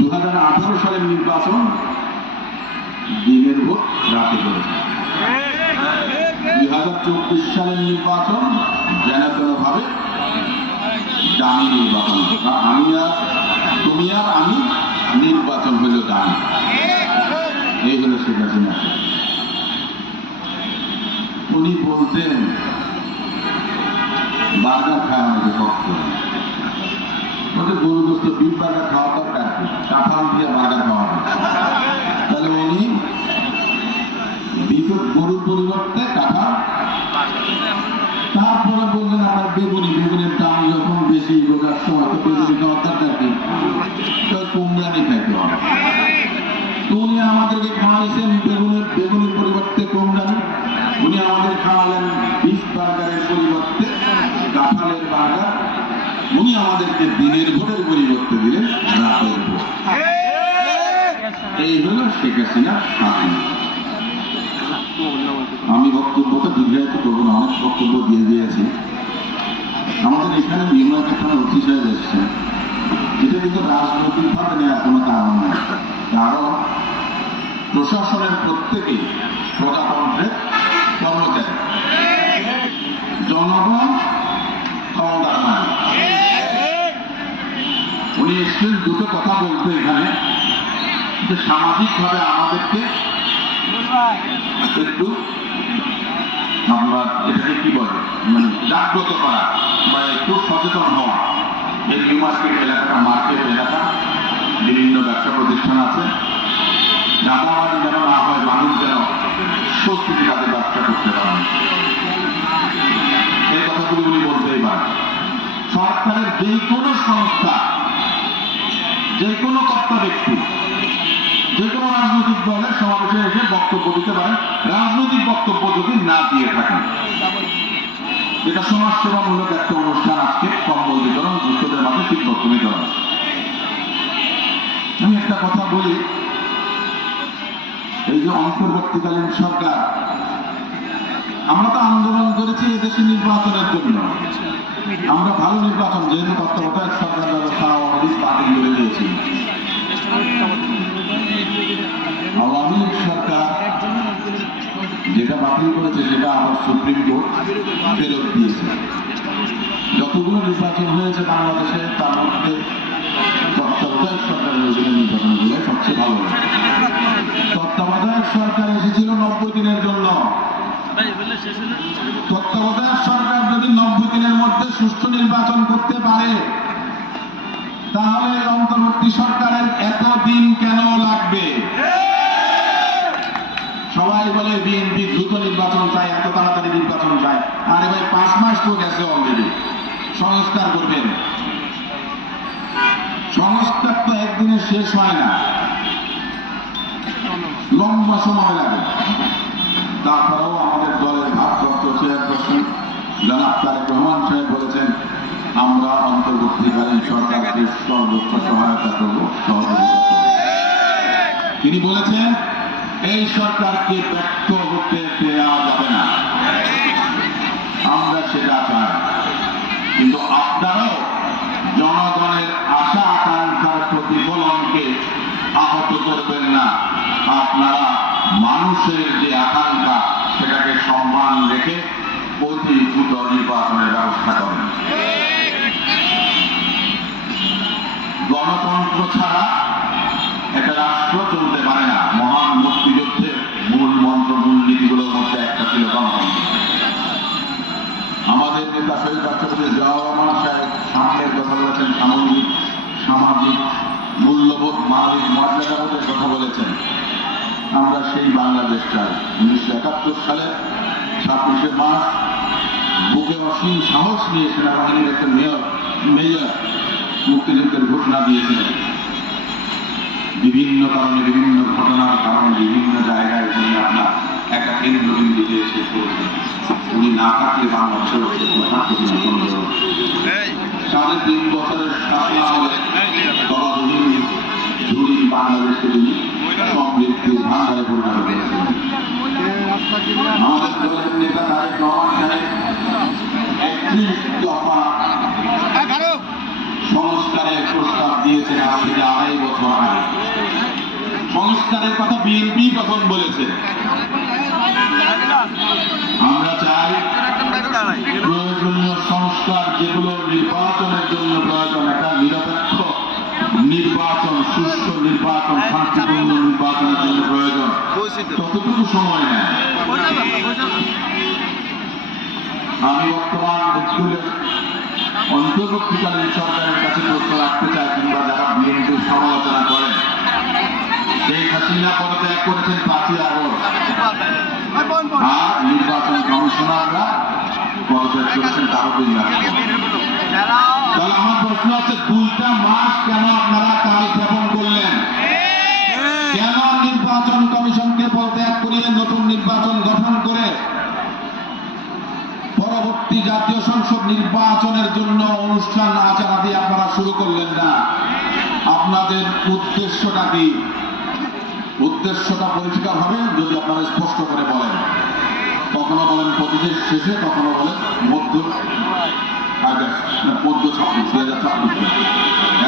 2018 সালের নির্বাচন দিনের ভোট রাতে করেছে। 2024 সালের নির্বাচন যেন ভাবে দামি নির্বাচন, তুমি আর আমি নির্বাচন হইল দামি। এই হলো শেখ হাসিনা। উনি বলতেন বার্গার খায় আমাকে শক্ত, ওদের গরু গোস্ত বিফ বার্গার খাওয়া দরকার, কাঁঠাল দিয়ে বার্গার খাওয়া হয়। তাহলে উনি বিফের গরুর পরিবর্তে কাঁঠাল, তারপরে বললেন আমার বেগুনের দাম যখন বেশি রোজার সময় তো বেগুনি খাওয়ার দরকার কি, কুমড়ানি খাইতে হবে। উনি আমাদেরকে খাওয়াইছেন বেগুনের পরিবর্তে কুমড়ানি, উনি আমাদের খাওয়ালেন বিফ বার্গারের পরিবর্তে কাঁঠালের বার্গার, উনি আমাদেরকে দিনের ভোটের পরিবর্তে দিলেন রাতের ভোট। এই হলো শেখ হাসিনার শাসন। আমি বক্তব্যটা দীর্ঘায়িত করবো না, অনেক বক্তব্য দিয়ে দিয়েছি। আমাদের এখানে নির্মাণ অতি সাহেব এসছেন, এটা কিন্তু রাজনৈতিক ভাবে নেওয়ার কোনো কারণ নেই। কারণ প্রশাসনের প্রত্যেকেই প্রজাতন্ত্রের কর্মচারী, জনগণ ক্ষমতার মালিক। উনি এসছেন দুটো কথা বলতে এখানে, যে সামাজিকভাবে আমাদেরকে একটু আপনার এটাকে কি বলে, মানে জাগ্রত করা বা একটু সচেতন হওয়া। এই নিউ মার্কেট এলাকাটা মার্কেট এলাকা, বিভিন্ন ব্যবসা প্রতিষ্ঠান আছে, চাঁদাবাজি যেন না হয়, মানুষ যেন স্বস্তিতে তাদের ব্যবসা করতে পারেন, এই কথাগুলো উনি বলতেই পারেন। সরকারের যে কোনো সংস্থা, যে কোনো কর্তা ব্যক্তি, যে কোনো রাজনৈতিক দলের সমাবেশে এসে বক্তব্য দিতে পারেন, রাজনৈতিক বক্তব্য যদি না দিয়ে থাকেন। এটা সমাজসেবামূলক একটা অনুষ্ঠান, আজকে কম্বল বিতরণ, দুস্থদের মাঝে শীতবস্ত্র বিতরণ। আমি একটা কথা বলি, এই যে অন্তর্বর্তীকালীন সরকার, আমরা তো আন্দোলন করেছি এদেশে নির্বাচনের জন্য, আমরা ভালো নির্বাচন, যেহেতু তত্ত্বাবধায়ক সরকার ব্যবস্থা আওয়ামী লীগ বাতিল করে দিয়েছি। আওয়ামী লীগ সরকার যেটা বাতিল করেছে সেটা আবার সুপ্রিম কোর্ট ফেরত দিয়েছে। যতগুলো নির্বাচন হয়েছে বাংলাদেশে, তার মধ্যে তত্ত্বাবধায়ক সরকারের অধীনে নির্বাচনগুলো সবচেয়ে ভালো হয়েছে। তত্ত্বাবধায়ক সরকার এসেছিল 90 দিনের জন্য। তত্ত্বাবধায়ক সরকার যদি 90 দিনের মধ্যে সুষ্ঠু নির্বাচন করতে পারে, তাহলে অন্তর্বর্তী সরকারের এত দিন কেন লাগবে? সবাই বলে বিএনপি দ্রুত নির্বাচন চায়, এত তাড়াতাড়ি নির্বাচন চায়। আরে ভাই, 5 মাস তো গেছে অলরেডি, সংস্কার করবেন। সংস্কার তো একদিনে শেষ হয় না, লম্বা সময় লাগে। তারপরেও আমাদের দলের ভারপ্রাপ্ত চেয়ারপারসন জনাব তারেক রহমান সাহেব বলেছেন, আমরা অন্তর্বর্তীকালীন সরকারকে সর্বোচ্চ সহায়তা করব, সহযোগিতা করব। তিনি বলেছেন এই সরকারকে ব্যর্থ হতে দেওয়া যাবে না, আমরা সেটা চাই। কিন্তু আপনারাও জনগণের আশা আকাঙ্ক্ষার প্রতিফলনকে আহত করবেন না। আপনারা মানুষের যে আকাঙ্ক্ষা, সেটাকে সম্মান রেখে অতি দ্রুত নির্বাচনের ব্যবস্থা করেন। গণতন্ত্র ছাড়া একটা রাষ্ট্র চলতে পারে না। মহান মুক্তিযুদ্ধের মূল মন্ত্র, মূল নীতিগুলোর মধ্যে একটা ছিল গণতন্ত্র। আমাদের নেতা শহীদ রাষ্ট্রপতি জিয়াউর রহমান সাহেব সামনের কথা বলেছেন, সামগ্রিক সামাজিক মূল্যবোধ, মানবিক মর্যাদাবোধের কথা বলেছেন। আমরা সেই বাংলাদেশ চাই। 1971 সালে 26শে মার্চ বুকে অসীম সাহস নিয়ে সেনাবাহিনীর একটা মেজর মুক্তিযুদ্ধের ঘোষণা দিয়েছিলেন। বিভিন্ন কারণে, বিভিন্ন ঘটনার কারণে, বিভিন্ন জায়গায় তিনি আপনার একটা কেন্দ্রবিন্দুতে এসে পড়েছেন। উনি না থাকলে বাংলাদেশের সাড়ে 3 বছরের শাসন আমলে ঝুড়ি বাংলাদেশকে তিনি সমৃদ্ধির ভান্ডারে পরিণত করেছেন। আমাদের দলের নেতা তারেক রহমান সাহেব 31 দফা সংস্কারের প্রস্তাব দিয়েছেন। থেকে 2.5 বছর আগে। সংস্কারের কথা বিএনপি তখন বলেছে। আমরা চাই প্রয়োজনীয় সংস্কার যেগুলো নির্বাচনের জন্য প্রয়োজন, একটা নিরপেক্ষ নির্বাচন, সুষ্ঠু নির্বাচন, শান্তিপূর্ণ নির্বাচনের জন্য প্রয়োজন, ততটুকু সময় নেয়। আমি বর্তমান অন্তর্বর্তীকালীন সরকারের কাছে প্রশ্ন রাখতে চাই, কিংবা যারা বিএনপির সমালোচনা করেন, শেখ হাসিনা পদত্যাগ করেছেন 5ই আগস্ট, আর নির্বাচন কমিশনাররা পদত্যাগ করেছেন 13 দিন আগে। তাহলে আমার প্রশ্ন হচ্ছে, 2টা মাস কেন আপনারা কালক্ষেপণ করলেন? কেন নির্বাচন কমিশনকে পদত্যাগ করিয়ে নতুন নির্বাচন গঠন করে পরবর্তী জাতীয় সংসদ নির্বাচনের জন্য অনুষ্ঠান আচারাদি আপনারা শুরু করলেন না? আপনাদের উদ্দেশ্যটা কি? উদ্দেশ্যটা পরিষ্কার হবে যদি আপনারা স্পষ্ট করে বলেন। কখনো বলেন 25 শেষে, কখনো বলেন মধ্য 2026।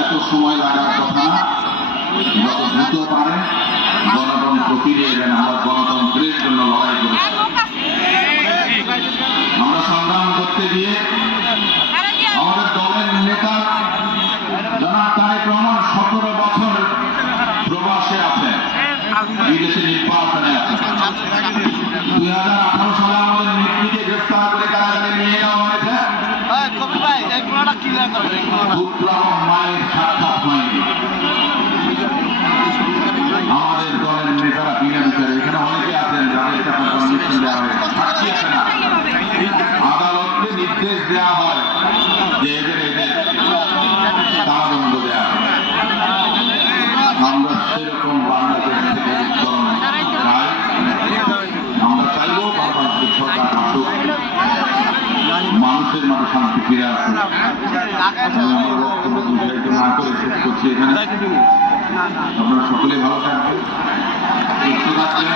এত সময় লাগার কথা না, যত দ্রুত পারেন গণতন্ত্র ফিরিয়ে দেন। আমরা গণতন্ত্রের জন্য লড়াই করেছি। আমরা সংগ্রাম করতে গিয়ে আমাদের দলের নেতা জনাব তারেক রহমান 17 বছর প্রবাসে আছেন, বিদেশে নির্বাচনে আছেন। 2018 সালে আমাদের নেত্রীকে গ্রেফতার করে কারাগারে নিয়ে যাওয়া হয়েছে। মায়ের সাক্ষাৎ হয়নি। আমাদের দলের নেতারা বিনা বিচারে, এখানে অনেকে আছেন যাদেরকে আপনার পারমিশন দেওয়া হয়েছে, সাক্ষী আছে না, আদালতকে নির্দেশ দেওয়া হয় যে এদের কারাদণ্ড দেওয়া হয়। আমরা সেরকম বাংলাদেশ থেকে উত্তরণ চাই। আমরা চাইবো গণতান্ত্রিক সরকার আসুক, মানুষের মাঝে শান্তি ফিরে আসুক। আমি আমার বক্তব্য দীর্ঘায়িত না করে শেষ করছি এখানে। আপনারা সকলে ভালো থাকবেন, সুস্থ থাকবেন।